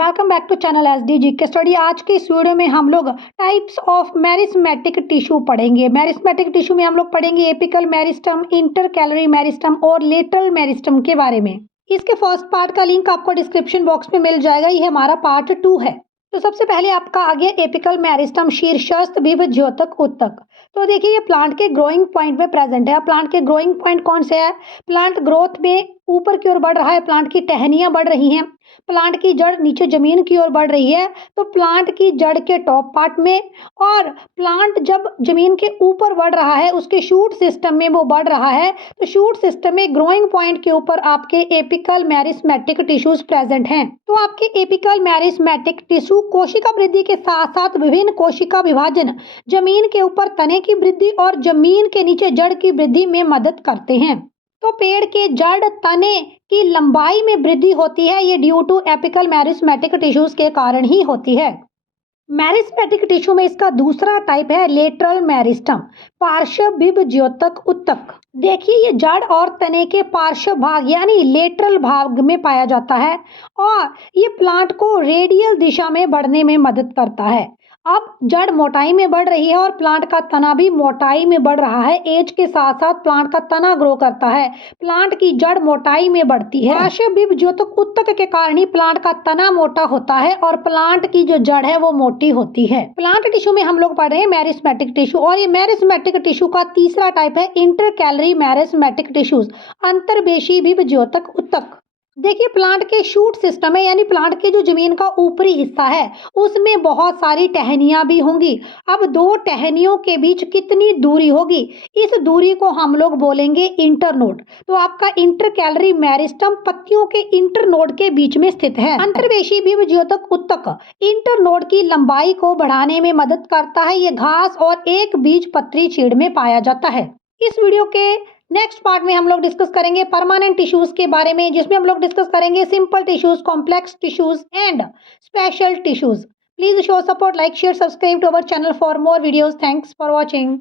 Welcome back to channel SDG के study. आज के इस वीडियो में हम लोग टाइप्स ऑफ मेरिस्टेमेटिक टिश्यू पढ़ेंगे। मेरिस्टेमेटिक टिश्यू में हम लोग पढ़ेंगे एपिकल मेरिस्टम, इंटरकैलरी मेरिस्टम और लेटरल मेरिस्टम के बारे में। इसके फर्स्ट पार्ट का लिंक आपको डिस्क्रिप्शन बॉक्स में मिल जाएगा। ये हमारा पार्ट 2 है। तो सबसे पहले आपका आ गया एपिकल मेरिस्टम, शीर्षस्थ, विभ, द्योतक, उत्तक। तो देखिए ये प्लांट के ग्रोइंग पॉइंट में प्रेजेंट है। प्लांट के ग्रोइंग पॉइंट कौन से है? प्लांट ग्रोथ में ऊपर की ओर बढ़ रहा है, प्लांट की टहनियां बढ़ रही हैं, प्लांट की जड़ नीचे जमीन की ओर बढ़ रही है। तो प्लांट की जड़ के टॉप पार्ट में, और प्लांट जब जमीन के ऊपर बढ़ रहा है उसके शूट सिस्टम में वो बढ़ रहा है। तो शूट सिस्टम में ग्रोइंग पॉइंट के ऊपर आपके एपिकल मेरिस्टेमेटिक टिश्यूज प्रेजेंट हैं। तो आपके एपिकल मेरिस्टेमेटिक टिश्यू कोशिका वृद्धि के साथ साथ विभिन्न कोशिका विभाजन, जमीन के ऊपर तने की वृद्धि और जमीन के नीचे जड़ की वृद्धि में मदद करते हैं। तो पेड़ के जड़ तने की लंबाई में वृद्धि होती है, ये due to apical meristematic tissues के कारण ही होती है। मेरिस्टेमेटिक टिश्यू में इसका दूसरा टाइप है लेटरल मेरिस्टम, पार्श्व, विभ, द्योतक, उत्तक। देखिए ये जड़ और तने के पार्श्व भाग यानी लेटरल भाग में पाया जाता है और ये प्लांट को रेडियल दिशा में बढ़ने में मदद करता है। अब जड़ मोटाई में बढ़ रही है और प्लांट का तना भी मोटाई में बढ़ रहा है। एज के साथ साथ प्लांट का तना ग्रो करता है, प्लांट की जड़ मोटाई में बढ़ती है। पार्श्व, विभ, द्योतक, उत्तक के कारण ही प्लांट का तना मोटा होता है और प्लांट की जो जड़ है वो मोटी होती है। प्लांट टिश्यू में हम लोग पढ़ रहे हैं मेरिस्टेमेटिक टिश्यू, और ये मेरिस्टेमेटिक टिश्यू का तीसरा टाइप है इंटरकैलरी मेरिस्टेमेटिक टिश्यूज, अंतर्वेशी, विभ, द्योतक, उत्तक। देखिए प्लांट के शूट सिस्टम है यानी प्लांट के जो जमीन का ऊपरी हिस्सा है उसमें बहुत सारी टहनियां भी होंगी। अब दो टहनियों के बीच कितनी दूरी होगी, इस दूरी को हम लोग बोलेंगे इंटरनोड। तो आपका इंटरकैलरी मेरिस्टम पत्तियों के इंटरनोड के बीच में स्थित है। अंतर्वेशी, विभ, द्योतक, उत्तक इंटरनोड की लंबाई को बढ़ाने में मदद करता है। ये घास और एक बीज पत्री चीड़ में पाया जाता है। इस वीडियो के नेक्स्ट पार्ट में हम लोग डिस्कस करेंगे परमानेंट टिश्यूज के बारे में, जिसमें हम लोग डिस्कस करेंगे simple tissues, complex tissues and special tissues. Please show support, like, share, subscribe to our channel for more videos. Thanks for watching.